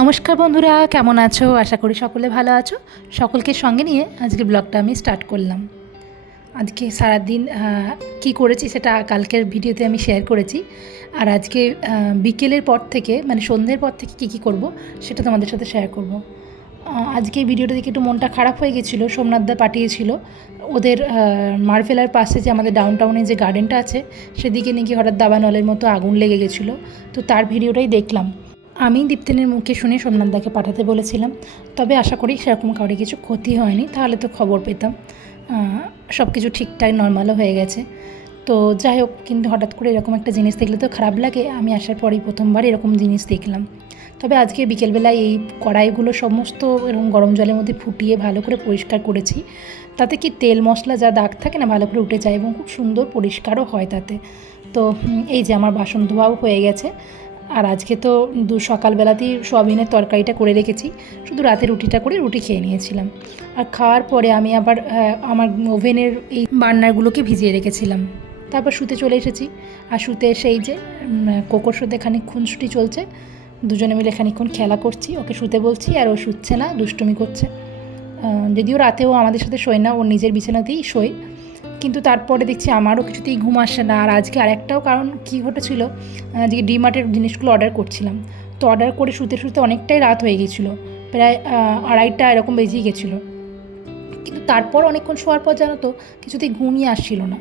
নমস্কার বন্ধুরা কেমন আছো? আশা করি সকলে ভালো আছো। সকলকে সঙ্গে নিয়ে আজকে ব্লগটা আমি স্টার্ট করলাম। আজকে সারাদিন কি করেছি সেটা কালকের ভিডিওতে আমি শেয়ার করেছি। আর আজকে বিকেলের পর থেকে মানে সন্ধ্যের পর থেকে কী কী করব সেটা তোমাদের সাথে শেয়ার করব। আজকে এই ভিডিওটা দেখে একটু মনটা খারাপ হয়ে গেছিল সোমনাথদা পাঠিয়েছিল। ওদের আহ, মার্ভেলার পাশে যে আমাদের ডাউন টাউনে যে গার্ডেনটা আছে সেদিকে নাকি হঠাৎ দাবানলের মতো আগুন লেগে গেছিল। তো তার ভিডিওটাই দেখলাম। আমি দীপ্তেনের মুখে শুনে সোমনাথদাকে পাঠাতে বলেছিলাম। তবে আশা করি সেরকম কাউরে কিছু ক্ষতি হয়নি, তাহলে তো খবর পেতাম। সব কিছু ঠিকঠাক নর্মালও হয়ে গেছে। তো যাই হোক, কিন্তু হঠাৎ করে এরকম একটা জিনিস দেখলে তো খারাপ লাগে। আমি আসার পরেই প্রথমবার এরকম জিনিস দেখলাম। তবে আজকে বিকেলবেলায় এই কড়াইগুলো সমস্ত এরকম গরম জলের মধ্যে ফুটিয়ে ভালো করে পরিষ্কার করেছি। তাতে কি তেল, মশলা, যা দাগ থাকে না, ভালো করে উঠে যায় এবং খুব সুন্দর পরিষ্কারও হয় তাতে। তো এই যে আমার বাসন ধোয়াও হয়ে গেছে। আর আজকে তো দু সকালবেলাতেই সোয়াবিনের তরকারিটা করে রেখেছি, শুধু রাতে রুটিটা করে রুটি খেয়ে নিয়েছিলাম। আর খাওয়ার পরে আমি আবার আমার ওভেনের এই বার্নারগুলোকে ভিজিয়ে রেখেছিলাম। তারপর শুতে চলে এসেছি। আর শুতে এসে এই যে কোকোর সাথে খানিকক্ষণ ছুটি চলছে, দুজনে মিলে খানিকক্ষণ খেলা করছি, ওকে শুতে বলছি, আর ও শুচ্ছে না, দুষ্টুমি করছে। যদিও রাতেও আমাদের সাথে শোয় না ওর নিজের বিছানাতেই শোয়। কিন্তু তারপরে দেখছি আমারও কিছুতেই ঘুম আসে না। আর আজকে আরেকটাও কারণ কী ঘটেছিল আজকে ডিমার্টের জিনিসগুলো অর্ডার করছিলাম। তো অর্ডার করে শুতে শুতে অনেকটাই রাত হয়ে গেছিল প্রায় আড়াইটা এরকম বেজেই গেছিল কিন্তু তারপর অনেকক্ষণ শোয়ার পর জানো তো, কিছুতেই ঘুমিয়ে আসছিল না।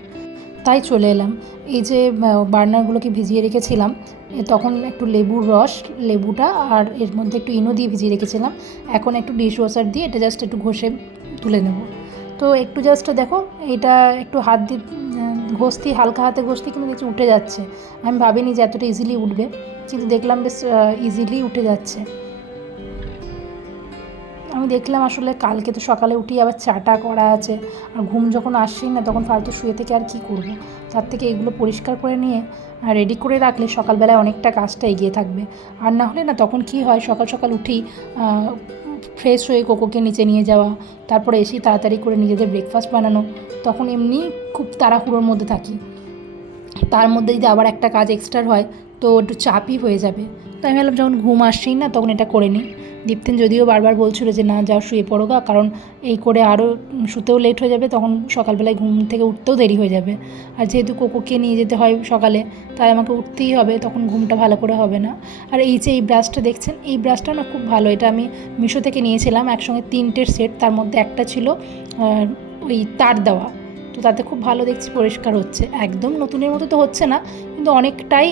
তাই চলে এলাম। এই যে বার্নারগুলোকে ভিজিয়ে রেখেছিলাম তখন একটু লেবুর রস, লেবুটা আর এর মধ্যে একটু ইনো দিয়ে ভিজিয়ে রেখেছিলাম। এখন একটু ডিশ ওয়াশার দিয়ে এটা জাস্ট একটু ঘষে তুলে নেব। তো একটু জাস্ট দেখো এটা একটু হাত দিয়ে ঘষতি হালকা হাতে ঘষতি কিন্তু দেখছি উঠে যাচ্ছে। আমি ভাবিনি যে এতটা ইজিলি উঠবে, কিন্তু দেখলাম বেশ ইজিলি উঠে যাচ্ছে। আমি দেখলাম আসলে কালকে তো সকালে উঠি আবার চাটা করা আছে, আর ঘুম যখন আসছেই না, তখন ফালতু শুয়ে থেকে আর কি করব? তার থেকে এগুলো পরিষ্কার করে নিয়ে রেডি করে রাখলে সকালবেলায় অনেকটা কাজটা এগিয়ে থাকবে। আর না হলে না, তখন কি হয়, সকাল সকাল উঠেই ফ্রেশ হয়ে কোকোকে নিচে নিয়ে যাওয়া, তারপরে এসেই তাড়াতাড়ি করে নিজেদের ব্রেকফাস্ট বানানো, তখন এমনি খুব তাড়াহুড়োর মধ্যে থাকি। তার মধ্যে যদি আবার একটা কাজ এক্সট্রা হয়, তো একটু চাপই হয়ে যাবে। তো আমি ভাবলাম যখন ঘুম আসছেই না, তখন এটা করে নিই। দীপ্তেন যদিও বারবার বলছিল যে, না, যাও, শুয়ে পড়ো গা। কারণ এই করে আরও শুতেও লেট হয়ে যাবে, তখন সকালবেলায় ঘুম থেকে উঠতেও দেরি হয়ে যাবে। আর যেহেতু কোকোকে নিয়ে যেতে হয় সকালে, তাই আমাকে উঠতেই হবে, তখন ঘুমটা ভালো করে হবে না। আর এই যে, এই ব্রাশটা দেখছেন? এই ব্রাশটা না খুব ভালো, এটা আমি মিশো থেকে নিয়েছিলাম, একসঙ্গে তিনটের সেট তার মধ্যে একটা ছিল ওই তার দেওয়া। তো তাতে খুব ভালো দেখছি, পরিষ্কার হচ্ছে। একদম নতুনের মতো তো হচ্ছে না, কিন্তু অনেকটাই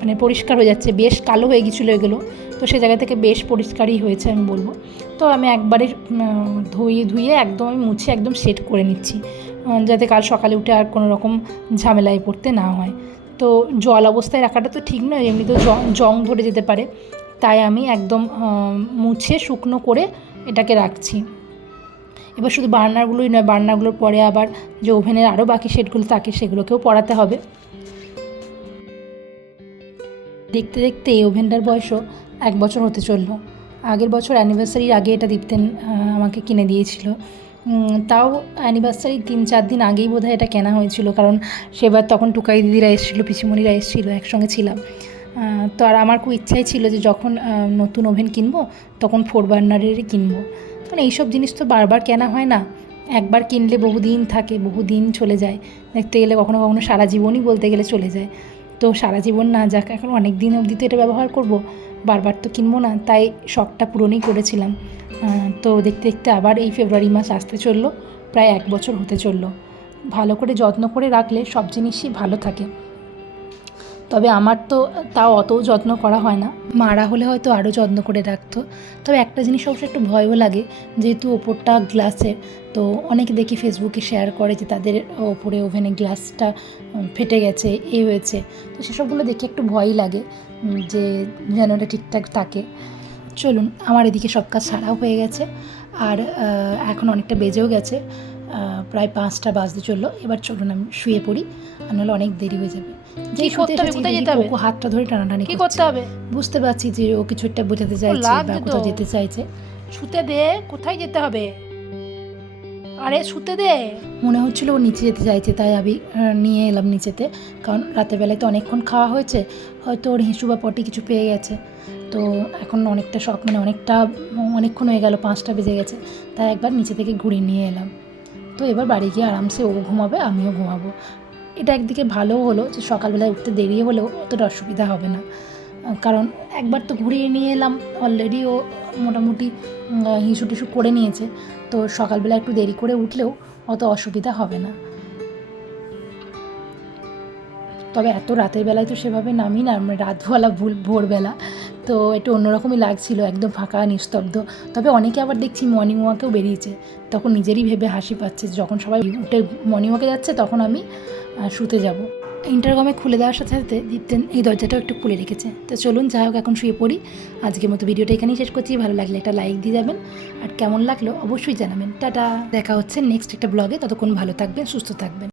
মানে পরিষ্কার হয়ে যাচ্ছে, বেশ কালো হয়ে গিয়েছিল এগুলো। তো সে জায়গা থেকে বেশ পরিষ্কারই হয়েছে আমি বলব। তো আমি একবারে ধুয়ে ধুয়ে একদম আমি মুছে একদম সেট করে নিচ্ছি যাতে কাল সকালে উঠে আর কোনো রকম ঝামেলায় পড়তে না হয়। তো জল অবস্থায় রাখাটা তো ঠিক নয় এমনি তো জং ধরে যেতে পারে। তাই আমি একদম মুছে শুকনো করে এটাকে রাখছি। এবার শুধু বার্নারগুলোই নয়, বার্নারগুলোর পরে আবার যে ওভেনের আরও বাকি সেটগুলো থাকে সেগুলোকেও পড়াতে হবে। দেখতে দেখতে এই ওভেনটার বয়সও এক বছর হতে চলল। আগের বছর অ্যানিভার্সারির আগে এটা দীপ্তেন আমাকে কিনে দিয়েছিল। তাও অ্যানিভার্সারির তিন চার দিন আগেই বোধহয় এটা কেনা হয়েছিল, কারণ সেবার তখন টুকাই দিদিরা এসেছিল, পিসিমণিরা এসেছিল, একসঙ্গে ছিলাম। তো আর আমার খুব ইচ্ছাই ছিল যে যখন নতুন ওভেন কিনবো, তখন ফোর বার্নারেরই কিনবো। কারণ এইসব জিনিস তো বারবার কেনা হয় না। একবার কিনলে বহুদিন থাকে, বহুদিন চলে যায়। দেখতে গেলে কখনো কখনো সারা জীবনই বলতে গেলে চলে যায়। তো সারা জীবন না যাক, এখন অনেক দিন অবধি তো এটা ব্যবহার করব, বারবার তো কিনবো না, তাই শখটা পূরণই করেছিলাম। তো দেখতে দেখতে আবার এই ফেব্রুয়ারি মাস আসতে চলল, প্রায় এক বছর হতে চলল। ভালো করে যত্ন করে রাখলে সব জিনিসই ভালো থাকে। তবে আমার তো তাও অত যত্ন করা হয় না। মারা হলে হয়তো আরও যত্ন করে রাখতো। তবে একটা জিনিস অবশ্য একটু ভয়ও লাগে, যেহেতু ওপরটা গ্লাসের, তো অনেকে দেখি ফেসবুকে শেয়ার করে যে তাদের ওপরে ওভেনে গ্লাসটা ফেটে গেছে, এ হয়েছে। তো সেসবগুলো দেখে একটু ভয়ই লাগে যে যেন ওটা ঠিকঠাক থাকে। চলুন, আমার এদিকে সব কাজ সারাও হয়ে গেছে। আর এখন অনেকটা বেজেও গেছে প্রায় পাঁচটা বাজতে চলল। এবার চলুন আমি শুয়ে পড়ি, আর নাহলে অনেক দেরি হয়ে যাবে। এসেছি? কোকো হাতটা ধরে টানাটানি কি করতে হবে? বুঝতে পারছি যে ও কিছু একটা বোঝাতে চাইছে বা। কোথাও যেতে চাইছে। শুতে দে কোথায় যেতে হবে? আরে শুতে দে। মনে হচ্ছিল ও নিচে যেতে চাইছে তাই আমি নিয়ে এলাম নিচেতে। কারণ রাতের বেলায় তো অনেকক্ষণ খাওয়া হয়েছে হয়তো ওর হিসু বা পটি কিছু পেয়ে গেছে। তো এখন অনেকটা শখ মানে অনেকটা অনেকক্ষণ হয়ে গেল পাঁচটা বেজে গেছে। তাই একবার নিচে থেকে ঘুরিয়ে নিয়ে এলাম। তো এবার বাড়ি গিয়ে আরামসে ও ঘুমাবে আমিও ঘুমাবো। এটা একদিকে ভালোও হলো যে সকালবেলায় উঠতে দেরি হলেও অতটা অসুবিধা হবে না। কারণ একবার তো ঘুরিয়ে নিয়ে এলাম অলরেডি ও মোটামুটি হিসু টিসু করে নিয়েছে। তো সকালবেলা একটু দেরি করে উঠলেও অত অসুবিধা হবে না। তবে এত রাতের বেলায় তো সেভাবে নামি না মানে রাতবেলা ভুল ভোরবেলা। তো একটু অন্যরকমই লাগছিল, একদম ফাঁকা, নিস্তব্ধ। তবে অনেকে আবার দেখছি মর্নিং ওয়াকেও বেরিয়েছে। তখন নিজেরই ভেবে হাসি পাচ্ছে যখন সবাই উঠে মর্নিং ওয়াকে যাচ্ছে, তখন আমি শুতে যাব। ইন্টারকমে খুলে দেওয়ার সাথে সাথে দীপ্তেন এই দরজাটাও একটু খুলে রেখেছে। তো চলুন, যাই হোক, এখন শুয়ে পড়ি। আজকের মতো ভিডিওটা এখানেই শেষ করছি। ভালো লাগলে একটা লাইক দিয়ে যাবেন। আর কেমন লাগল অবশ্যই জানাবেন। টাটা! দেখা হচ্ছে নেক্সট একটা ব্লগে ততক্ষণ ভালো থাকবেন, সুস্থ থাকবেন।